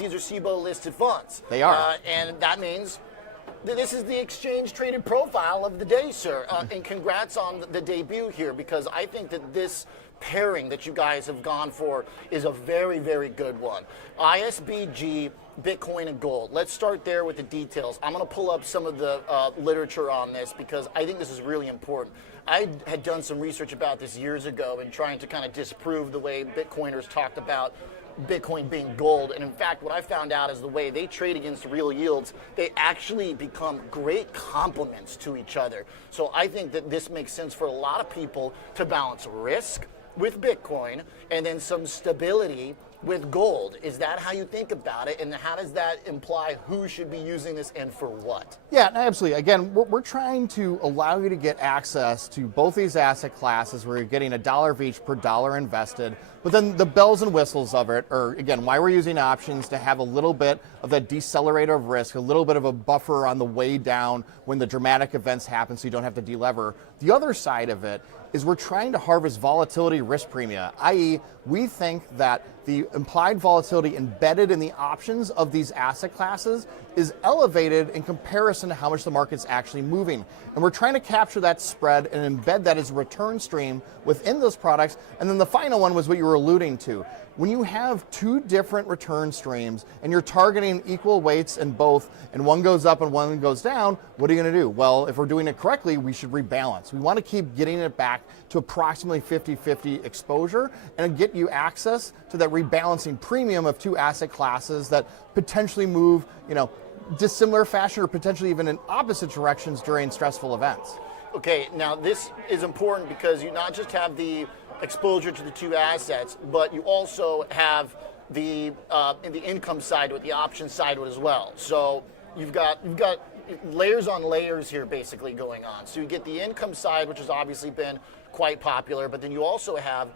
these are SIBO listed funds. They are. And that means this is the exchange traded profile of the day, sir. And congrats on the debut here, because I think that this pairing that you guys have gone for is a very, very good one. ISBG, Bitcoin, and gold. Let's start there with the details. I'm going to pull up some of the literature on this because I think this is really important. I had done some research about this years ago and trying to kind of disprove the way Bitcoiners talked about Bitcoin being gold. And in fact, what I found out is the way they trade against real yields, they actually become great complements to each other. So I think that this makes sense for a lot of people to balance risk with Bitcoin and then some stability with gold. Is that how you think about it? And how does that imply who should be using this and for what? Yeah, absolutely. Again, we're trying to allow you to get access to both these asset classes where you're getting $1 of each per dollar invested. But then the bells and whistles of it are, again, why we're using options to have a little bit of that decelerator of risk, a little bit of a buffer on the way down when the dramatic events happen so you don't have to delever. The other side of it is we're trying to harvest volatility risk premia, i.e. we think that the implied volatility embedded in the options of these asset classes is elevated in comparison to how much the market's actually moving. And we're trying to capture that spread and embed that as a return stream within those products. And then the final one was what you were alluding to. When you have two different return streams and you're targeting equal weights in both, and one goes up and one goes down, what are you going to do? Well, if we're doing it correctly, we should rebalance. We want to keep getting it back to approximately 50-50 exposure and get you access to that rebalancing premium of two asset classes that potentially move, dissimilar fashion or potentially even in opposite directions during stressful events. Okay, now this is important because you not just have the exposure to the two assets, but you also have the income side with the option side with as well. So you've got layers on layers here basically going on. So you get the income side, which has obviously been quite popular, but then you also have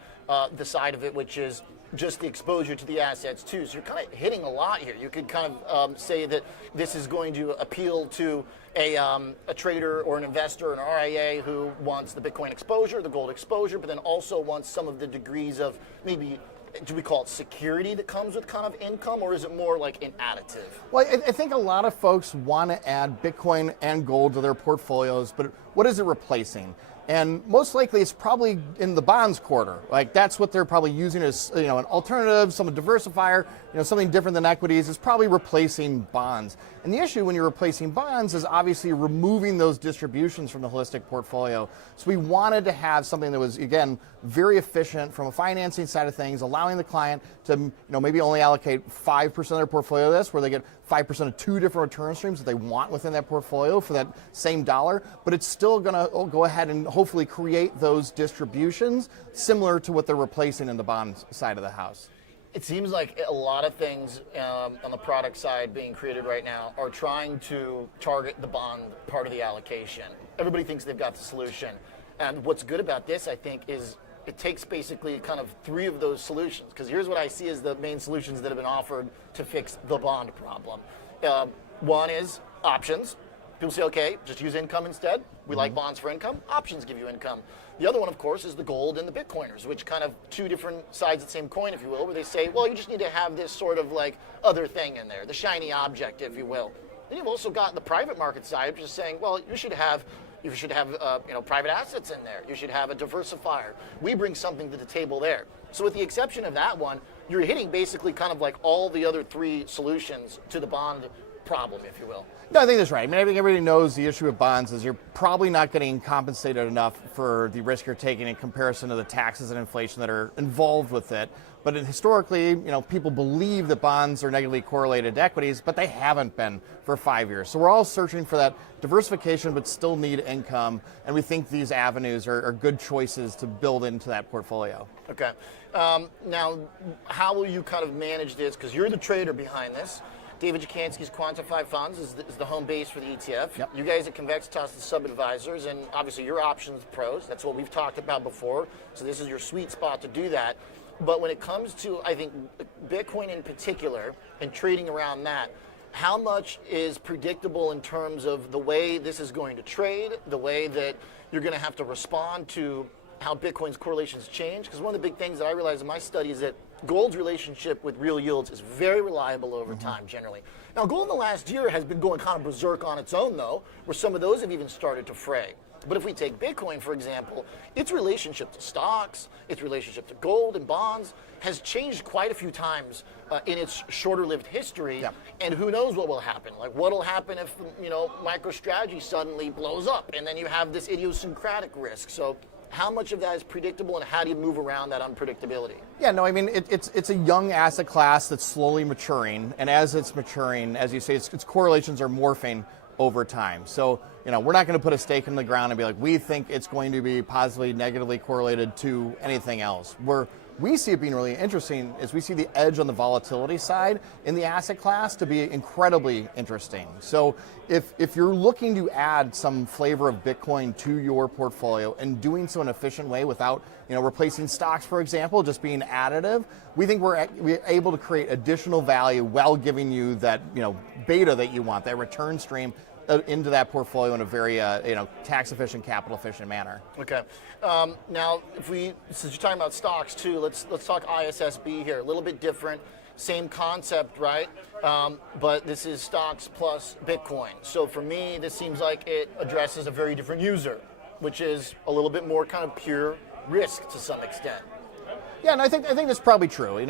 the side of it which is just the exposure to the assets too. So you're kind of hitting a lot here. You could kind of say that this is going to appeal to a trader or an investor, an RIA who wants the Bitcoin exposure, the gold exposure, but then also wants some of the degrees of maybe, do we call it security that comes with kind of income, or is it more like an additive? Well, I think a lot of folks want to add Bitcoin and gold to their portfolios, but what is it replacing? And most likely it's probably in the bonds quarter. Like that's what they're probably using as an alternative, some diversifier, something different than equities. It's probably replacing bonds. And the issue when you're replacing bonds is obviously removing those distributions from the holistic portfolio. So we wanted to have something that was, again, very efficient from a financing side of things, allowing the client to maybe only allocate 5% of their portfolio to this, where they get 5% of two different return streams that they want within that portfolio for that same dollar, but it's still going to go ahead and hopefully create those distributions similar to what they're replacing in the bond side of the house. It seems like a lot of things on the product side being created right now are trying to target the bond part of the allocation. Everybody thinks they've got the solution. And what's good about this, I think, is it takes basically kind of three of those solutions. Because here's what I see as the main solutions that have been offered to fix the bond problem. One is options. People say, okay, just use income instead. We like bonds for income. Options give you income. The other one, of course, is the gold and the Bitcoiners, which kind of two different sides of the same coin, if you will, where they say, well, you just need to have this sort of like other thing in there, the shiny object, if you will. Then you've also got the private market side, which is saying, well, you should have private assets in there. You should have a diversifier. We bring something to the table there. So with the exception of that one, you're hitting basically kind of like all the other three solutions to the bond problem, if you will. No, I think that's right. I mean, I think everybody knows the issue with bonds is you're probably not getting compensated enough for the risk you're taking in comparison to the taxes and inflation that are involved with it. But historically, people believe that bonds are negatively correlated to equities, but they haven't been for 5 years. So we're all searching for that diversification, but still need income. And we think these avenues are good choices to build into that portfolio. Okay. Now, how will you kind of manage this? Because you're the trader behind this. David Jacansky's Quantify Funds is the home base for the ETF. Yep. You guys at Convexitas, the sub-advisors, and obviously your options pros. That's what we've talked about before. So this is your sweet spot to do that. But when it comes to, I think, Bitcoin in particular and trading around that, how much is predictable in terms of the way this is going to trade, the way that you're going to have to respond to how Bitcoin's correlations change? Because one of the big things that I realized in my study is that gold's relationship with real yields is very reliable over time, generally. Now, gold in the last year has been going kind of berserk on its own, though, where some of those have even started to fray. But if we take Bitcoin, for example, its relationship to stocks, its relationship to gold and bonds has changed quite a few times in its shorter-lived history. Yeah. And who knows what will happen? Like, what'll happen if, MicroStrategy suddenly blows up, and then you have this idiosyncratic risk. So how much of that is predictable, and how do you move around that unpredictability? Yeah, no, I mean, it's a young asset class that's slowly maturing, and as it's maturing, as you say, its correlations are morphing over time. So, we're not going to put a stake in the ground and be like, we think it's going to be positively, negatively correlated to anything else. Where we see it being really interesting is we see the edge on the volatility side in the asset class to be incredibly interesting. So if you're looking to add some flavor of Bitcoin to your portfolio and doing so in an efficient way without replacing stocks, for example, just being additive, we think we're able to create additional value while giving you that beta that you want, that return stream into that portfolio in a very tax efficient, capital efficient manner. Okay. Now, since you're talking about stocks too, let's talk ISSB here. A little bit different, same concept, right? But this is stocks plus Bitcoin. So for me, this seems like it addresses a very different user, which is a little bit more kind of pure risk to some extent. Yeah, and I think that's probably true.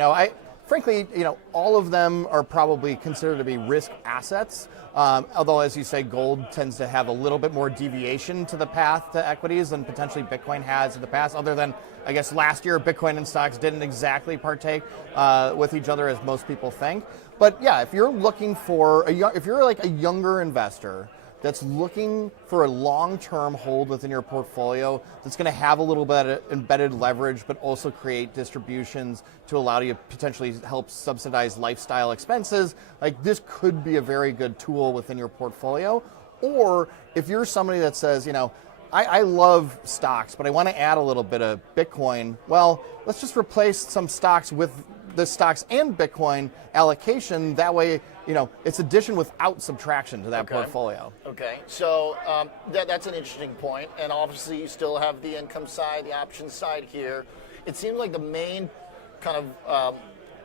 Frankly, all of them are probably considered to be risk assets. Although, as you say, gold tends to have a little bit more deviation to the path to equities than potentially Bitcoin has in the past. Other than, I guess, last year, Bitcoin and stocks didn't exactly partake with each other as most people think. But yeah, if you're looking for if you're like a younger investor that's looking for a long-term hold within your portfolio that's going to have a little bit of embedded leverage, but also create distributions to allow you to potentially help subsidize lifestyle expenses, like this could be a very good tool within your portfolio. Or if you're somebody that says, I love stocks, but I want to add a little bit of Bitcoin, well, let's just replace some stocks with the stocks and Bitcoin allocation. That way, it's addition without subtraction to that portfolio. Okay, so that's an interesting point. And obviously, you still have the income side, the options side here. It seems like the main kind of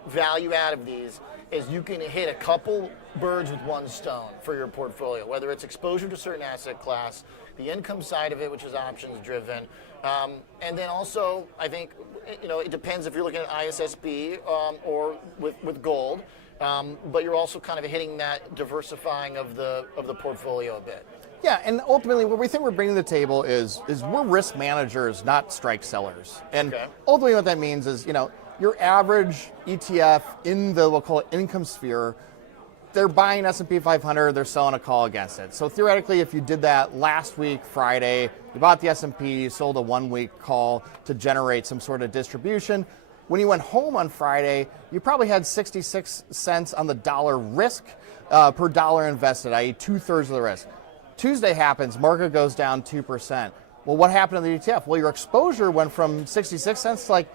value add of these is you can hit a couple birds with one stone for your portfolio, whether it's exposure to a certain asset class, the income side of it, which is options driven, and then also I think it depends if you're looking at ISSB or with gold, but you're also kind of hitting that diversifying of the portfolio a bit. Yeah, and ultimately what we think we're bringing to the table is we're risk managers, not strike sellers. And ultimately what that means is, your average ETF in the, we'll call it income sphere, they're buying S&P 500, they're selling a call against it. So theoretically, if you did that last week, Friday, you bought the S&P, you sold a 1 week call to generate some sort of distribution. When you went home on Friday, you probably had 66 cents on the dollar risk per dollar invested, i.e. 2/3 of the risk. Tuesday happens, market goes down 2%. Well, what happened to the ETF? Well, your exposure went from 66 cents to like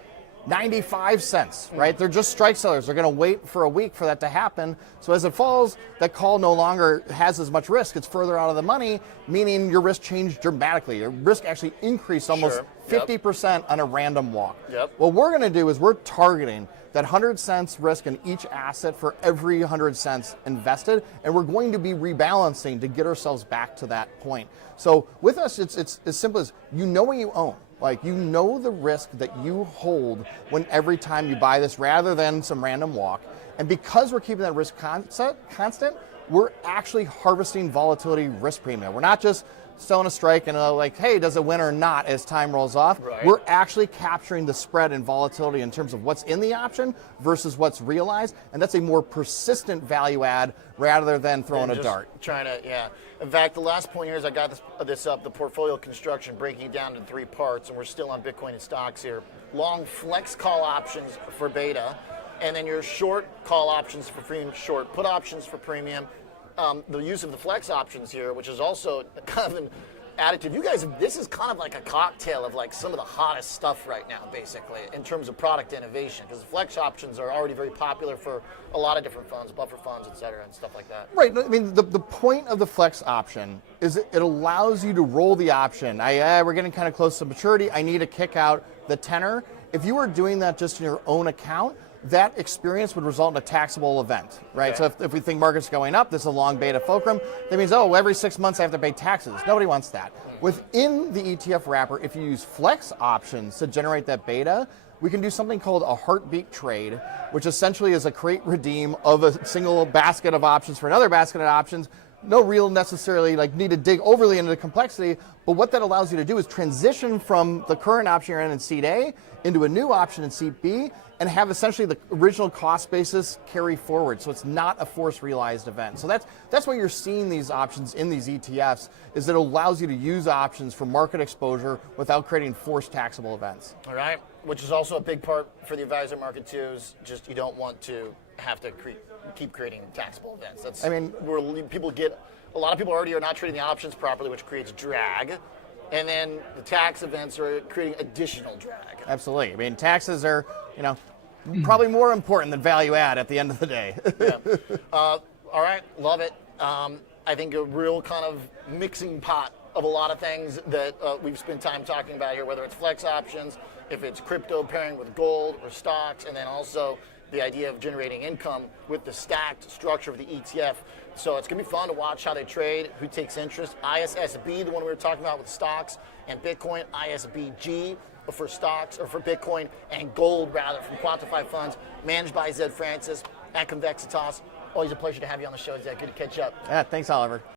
95 cents, right? They're just strike sellers. They're going to wait for a week for that to happen. So as it falls, that call no longer has as much risk. It's further out of the money, meaning your risk changed dramatically. Your risk actually increased almost 50% on a random walk. What we're going to do is we're targeting that 100 cents risk in each asset for every 100 cents invested, and we're going to be rebalancing to get ourselves back to that point. So with us, it's as simple as what you own. Like, the risk that you hold every time you buy this rather than some random walk. And because we're keeping that risk constant, we're actually harvesting volatility risk premium. We're not just selling a strike and hey, does it win or not as time rolls off? Right. We're actually capturing the spread and volatility in terms of what's in the option versus what's realized. And that's a more persistent value add rather than throwing a dart. In fact, the last point here is I got this up, the portfolio construction, breaking it down into 3 parts, and we're still on Bitcoin and stocks here. Long flex call options for beta, and then your short call options for premium, short put options for premium. The use of the flex options here, which is also kind of an additive. You guys, this is kind of like a cocktail of like some of the hottest stuff right now, basically, in terms of product innovation, because the flex options are already very popular for a lot of different funds, buffer funds, et cetera, and stuff like that. Right. I mean, the point of the flex option is it allows you to roll the option. We're getting kind of close to maturity. I need to kick out the tenor. If you were doing that just in your own account, that experience would result in a taxable event, right? Okay. So if we think market's going up, this is a long beta fulcrum, that means, oh, every 6 months I have to pay taxes. Nobody wants that. Within the ETF wrapper, if you use flex options to generate that beta, we can do something called a heartbeat trade, which essentially is a create redeem of a single basket of options for another basket of options. No real necessarily need to dig overly into the complexity, but what that allows you to do is transition from the current option you're in seat A into a new option in seat B and have essentially the original cost basis carry forward. So it's not a force realized event. So that's why you're seeing these options in these ETFs, is that it allows you to use options for market exposure without creating forced taxable events. All right, which is also a big part for the advisor market too, is just you don't want to have to keep creating taxable events. That's where a lot of people already are not treating the options properly, which creates drag. And then the tax events are creating additional drag. Absolutely. Taxes are, probably more important than value add at the end of the day. Yeah. All right, love it. I think a real kind of mixing pot of a lot of things that we've spent time talking about here, whether it's flex options, if it's crypto pairing with gold or stocks, and then also the idea of generating income with the stacked structure of the ETF. So it's going to be fun to watch how they trade, who takes interest. ISSB, the one we were talking about with stocks and Bitcoin, ISBG for stocks, or for Bitcoin, and gold rather, from Quantify Funds, managed by Zed Francis at Convexitas. Always a pleasure to have you on the show, Zed. Good to catch up. Yeah, thanks, Oliver.